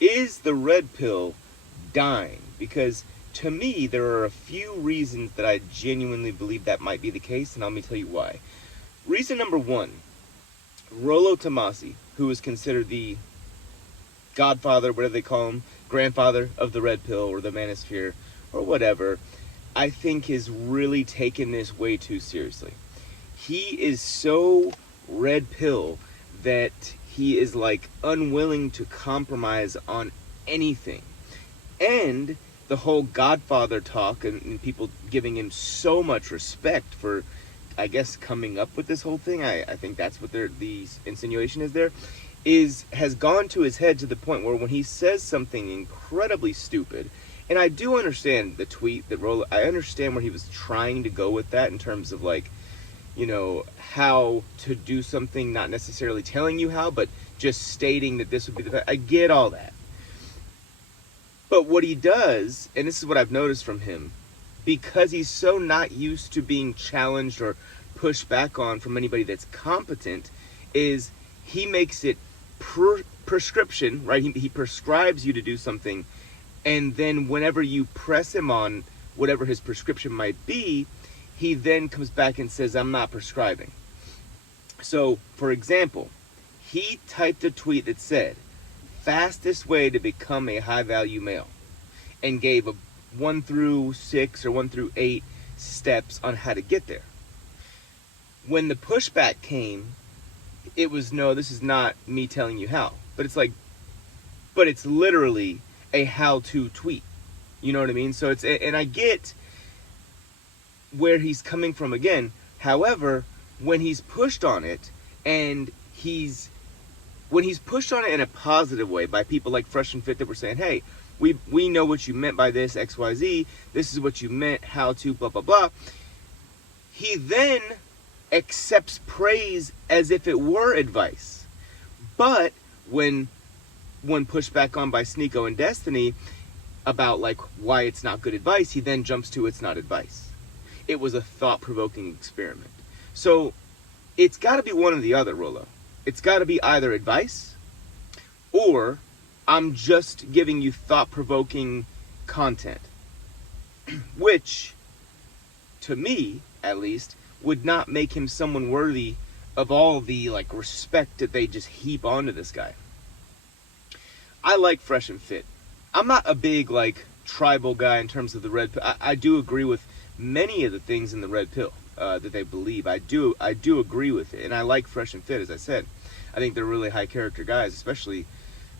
Is the red pill dying? Because to me, there are a few reasons that I genuinely believe that might be the case, and let me tell you why. Reason number one, Rollo Tomasi, who is considered the godfather, whatever they call him, grandfather of the red pill or the manosphere or whatever, I think has really taken this way too seriously. He is so red pill that he is like unwilling to compromise on anything. And the whole Godfather talk and people giving him so much respect for, I guess, coming up with this whole thing. I think that's what the insinuation is there. Has gone to his head to the point where when he says something incredibly stupid, and I do understand the tweet that Rollo, I understand where he was trying to go with that in terms of like, how to do something, not necessarily telling you how, but just stating that this would be the, I get all that. But what he does, and this is what I've noticed from him, because he's so not used to being challenged or pushed back on from anybody that's competent, is he makes it prescription, right? He prescribes you to do something, and then whenever you press him on whatever his prescription might be, he then comes back and says, I'm not prescribing. So, for example, he typed a tweet that said, fastest way to become a high-value male, and gave a 1 through 6 or 1 through 8 steps on how to get there. When the pushback came, it was, no, this is not me telling you how. But it's like, but it's literally a how-to tweet. You know what I mean? So it's, and I get where he's coming from again. However, when he's pushed on it, and when he's pushed on it in a positive way by people like Fresh and Fit that were saying, hey, we know what you meant by this, XYZ, this is what you meant, how to, blah, blah, blah. He then accepts praise as if it were advice. But when pushed back on by Sneeko and Destiny about like why it's not good advice, he then jumps to it's not advice. It was a thought-provoking experiment. So it's got to be one or the other, Rollo. It's got to be either advice or I'm just giving you thought-provoking content, which, to me, at least, would not make him someone worthy of all the like respect that they just heap onto this guy. I like Fresh and Fit. I'm not a big like tribal guy in terms of the red pill. I do agree with many of the things in the red pill that they believe. I do agree with it, and I like Fresh and Fit, as I said. I think they're really high character guys, especially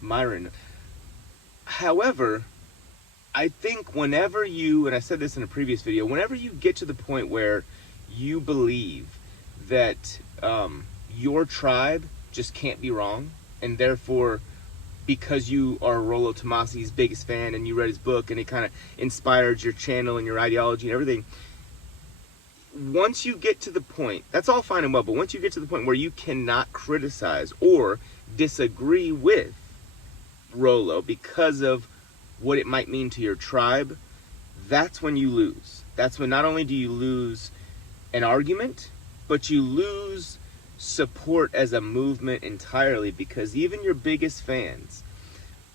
Myron. However, I think whenever you, and I said this in a previous video, whenever you get to the point where you believe that your tribe just can't be wrong, and therefore, because you are Rollo Tomasi's biggest fan and you read his book and it kind of inspired your channel and your ideology and everything, once you get to the point, that's all fine and well, but once you get to the point where you cannot criticize or disagree with Rollo because of what it might mean to your tribe, that's when you lose. That's when not only do you lose an argument, but you lose support as a movement entirely, because even your biggest fans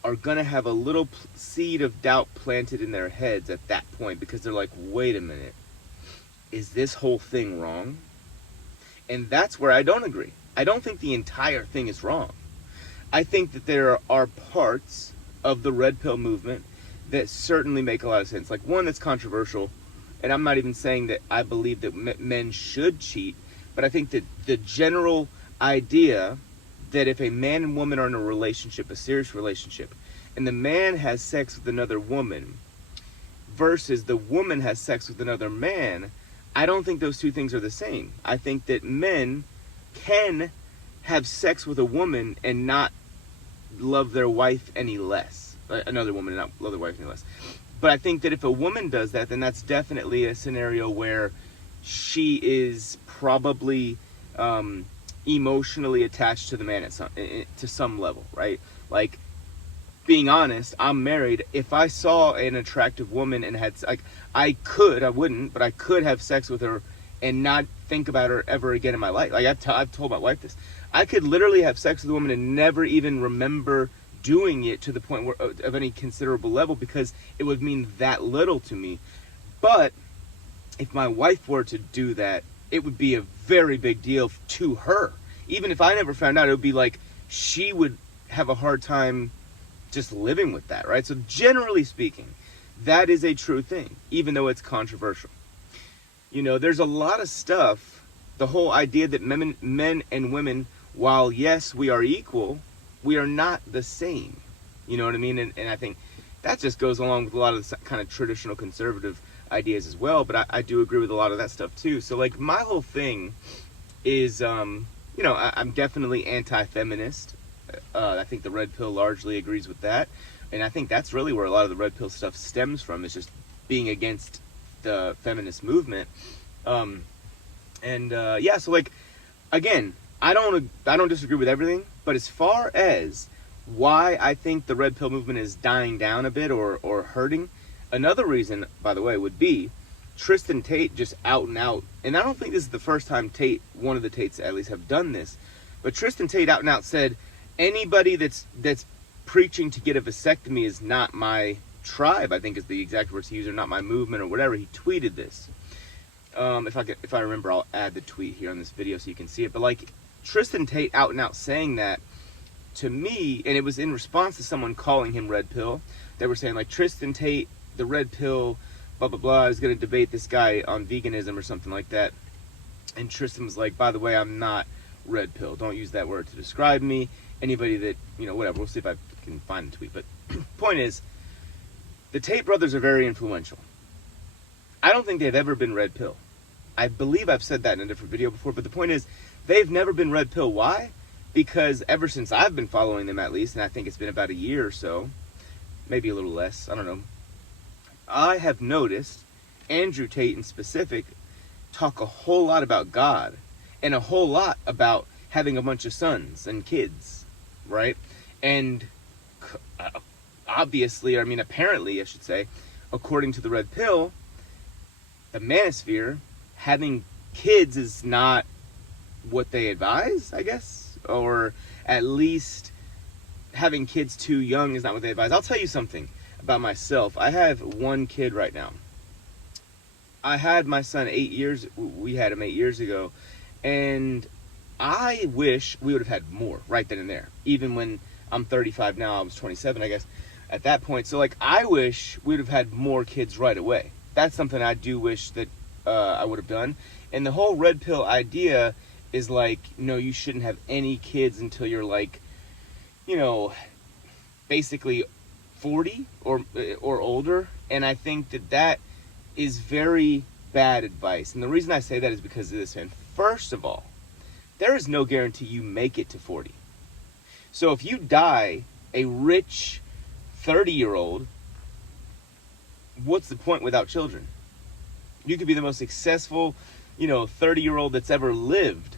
are going to have a little seed of doubt planted in their heads at that point, because they're like, wait a minute, is this whole thing wrong? And that's where I don't agree. I don't think the entire thing is wrong. I think that there are parts of the red pill movement that certainly make a lot of sense. Like one that's controversial, and I'm not even saying that I believe that men should cheat, but I think that the general idea that if a man and woman are in a relationship, a serious relationship, and the man has sex with another woman versus the woman has sex with another man, I don't think those two things are the same. I think that men can have sex with a woman and not love their wife any less. Another woman and not love their wife any less. But I think that if a woman does that, then that's definitely a scenario where she is probably emotionally attached to the man to some level, right? Like, being honest, I'm married. If I saw an attractive woman and had, like, I wouldn't, but I could have sex with her and not think about her ever again in my life. Like, I've told my wife this. I could literally have sex with a woman and never even remember doing it to the point where of any considerable level, because it would mean that little to me. But if my wife were to do that, it would be a very big deal to her. Even if I never found out, it would be like she would have a hard time just living with that, right? So generally speaking, that is a true thing, even though it's controversial. You know, there's a lot of stuff, the whole idea that men and women, while yes, we are equal, we are not the same. You know what I mean? And I think that just goes along with a lot of the kind of traditional conservative ideas as well, but I do agree with a lot of that stuff too. So like my whole thing is, you know, I'm definitely anti-feminist. I think the red pill largely agrees with that. And I think that's really where a lot of the red pill stuff stems from, is just being against the feminist movement. Yeah, so like, again, I don't disagree with everything, but as far as why I think the red pill movement is dying down a bit or hurting, another reason, by the way, would be Tristan Tate just out and out, and I don't think this is the first time one of the Tates at least have done this, but Tristan Tate out and out said, anybody that's preaching to get a vasectomy is not my tribe, I think is the exact words he used, or not my movement or whatever. He tweeted this. If I remember, I'll add the tweet here on this video so you can see it. But like Tristan Tate out and out saying that to me, and it was in response to someone calling him red pill. They were saying like, Tristan Tate, the red pill, blah blah blah, is going to debate this guy on veganism or something like that. And Tristan was like, by the way, I'm not red pill. Don't use that word to describe me. Anybody that, you know, whatever. We'll see if I can find the tweet. But point is, the Tate brothers are very influential. I don't think they've ever been red pill. I believe I've said that in a different video before, but the point is, they've never been red pill. Why? Because ever since I've been following them, at least, and I think it's been about a year or so, maybe a little less, I don't know, I have noticed Andrew Tate in specific talk a whole lot about God, and a whole lot about having a bunch of sons and kids, right? And obviously, I mean, apparently, I should say, according to the red pill, the manosphere, having kids is not what they advise, I guess, or at least having kids too young is not what they advise. I'll tell you something about myself. I have one kid right now. I had my son we had him 8 years ago, and I wish we would have had more right then and there. Even when I'm 35 now, I was 27, I guess, at that point. So like, I wish we would have had more kids right away. That's something I do wish that I would have done. And the whole red pill idea is like, no, you shouldn't have any kids until you're like, you know, basically 40 or older. And I think that is very bad advice. And the reason I say that is because of this, man. First of all, there is no guarantee you make it to 40. So if you die a rich 30-year-old, what's the point without children? You could be the most successful, 30-year-old that's ever lived.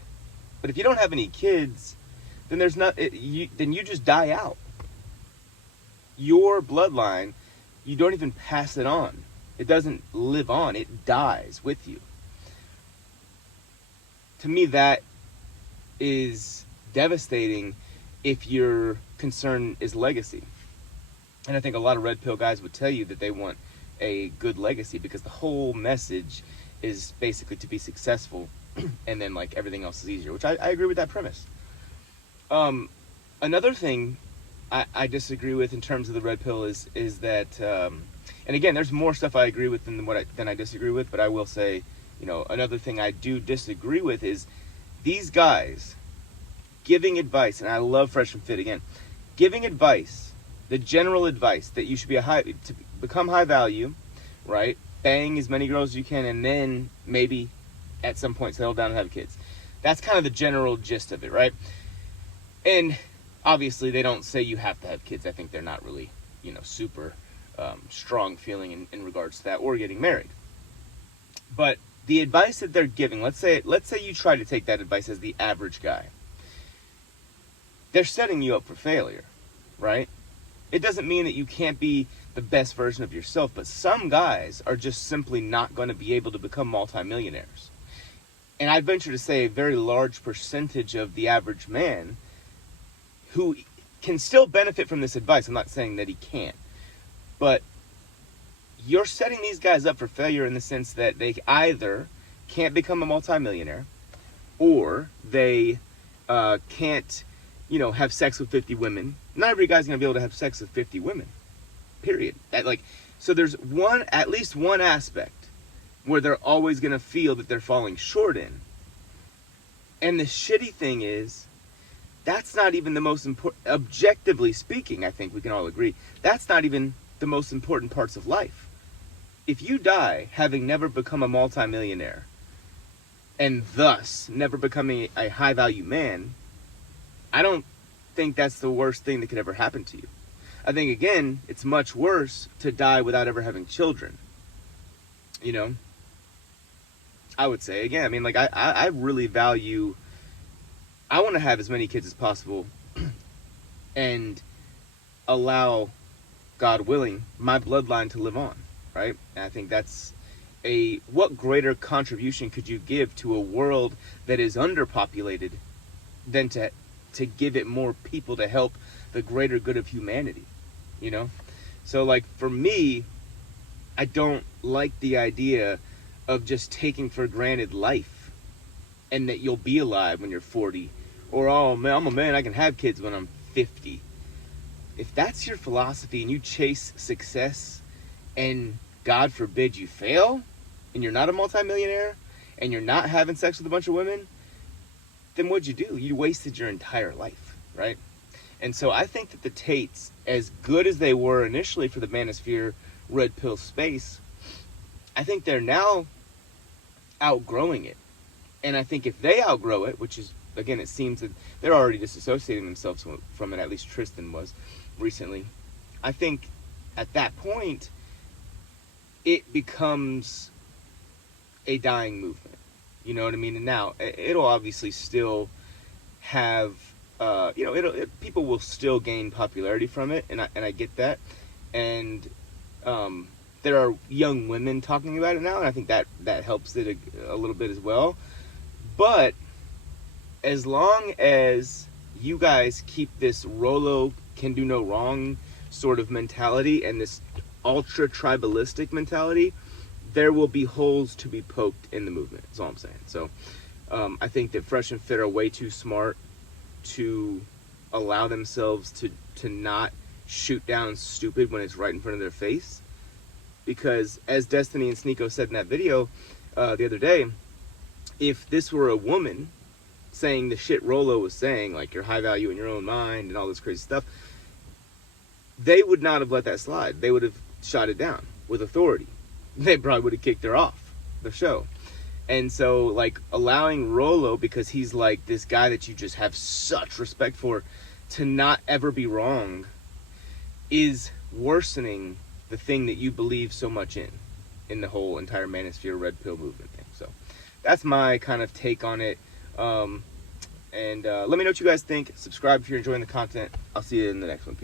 But if you don't have any kids, then then you just die out. Your bloodline, you don't even pass it on. It doesn't live on. It dies with you. To me, that is devastating if your concern is legacy. And I think a lot of red pill guys would tell you that they want a good legacy, because the whole message is basically to be successful and then like everything else is easier, which I agree with that premise. Another thing I disagree with in terms of the red pill is that, and again, there's more stuff I agree with than I disagree with, but I will say, another thing I do disagree with is these guys giving advice, and I love Fresh and Fit again, giving advice, the general advice that you should be to become high value, right? Bang as many girls as you can, and then maybe at some point settle down and have kids. That's kind of the general gist of it, right? And obviously they don't say you have to have kids. I think they're not really, super strong feeling in regards to that, or getting married. But the advice that they're giving, let's say you try to take that advice as the average guy. They're setting you up for failure, right? It doesn't mean that you can't be the best version of yourself, but some guys are just simply not going to be able to become multimillionaires. And I venture to say a very large percentage of the average man who can still benefit from this advice. I'm not saying that he can't. But you're setting these guys up for failure in the sense that they either can't become a multimillionaire, or they can't, have sex with 50 women. Not every guy's going to be able to have sex with 50 women. Period. So there's at least one aspect where they're always going to feel that they're falling short in. And the shitty thing is, that's not even the most important, objectively speaking, I think we can all agree, that's not even the most important parts of life. If you die having never become a multimillionaire, and thus never becoming a high value man, I don't think that's the worst thing that could ever happen to you. I think, again, it's much worse to die without ever having children. I would say, again, I mean, like, I really value, I want to have as many kids as possible and allow, God willing, my bloodline to live on, right? And I think that's what greater contribution could you give to a world that is underpopulated than to give it more people to help the greater good of humanity, So, like, for me, I don't like the idea of just taking for granted life and that you'll be alive when you're 40, or, oh man, I'm a man, I can have kids when I'm 50. If that's your philosophy and you chase success and God forbid you fail and you're not a multimillionaire and you're not having sex with a bunch of women, then what'd you do? You wasted your entire life, right? And so I think that the Tates, as good as they were initially for the Manosphere Red Pill space, I think they're now outgrowing it. And I think if they outgrow it, which is, again, it seems that they're already disassociating themselves from it, at least Tristan was recently. I think at that point, it becomes a dying movement. You know what I mean? And now, it'll obviously still have, people will still gain popularity from it, and I get that. And there are young women talking about it now, and I think that helps it a little bit as well. But as long as you guys keep this Rollo can do no wrong sort of mentality and this ultra tribalistic mentality, there will be holes to be poked in the movement. That's all I'm saying. So I think that Fresh and Fit are way too smart to allow themselves to not shoot down stupid when it's right in front of their face. Because as Destiny and Sneeko said in that video the other day, if this were a woman saying the shit Rollo was saying, like you're high value in your own mind and all this crazy stuff, they would not have let that slide. They would have shot it down with authority. They probably would have kicked her off the show. And so, like, allowing Rollo, because he's like this guy that you just have such respect for, to not ever be wrong is worsening the thing that you believe so much in the whole entire Manosphere Red Pill movement thing. So that's my kind of take on it. And let me know what you guys think. Subscribe if you're enjoying the content. I'll see you in the next one.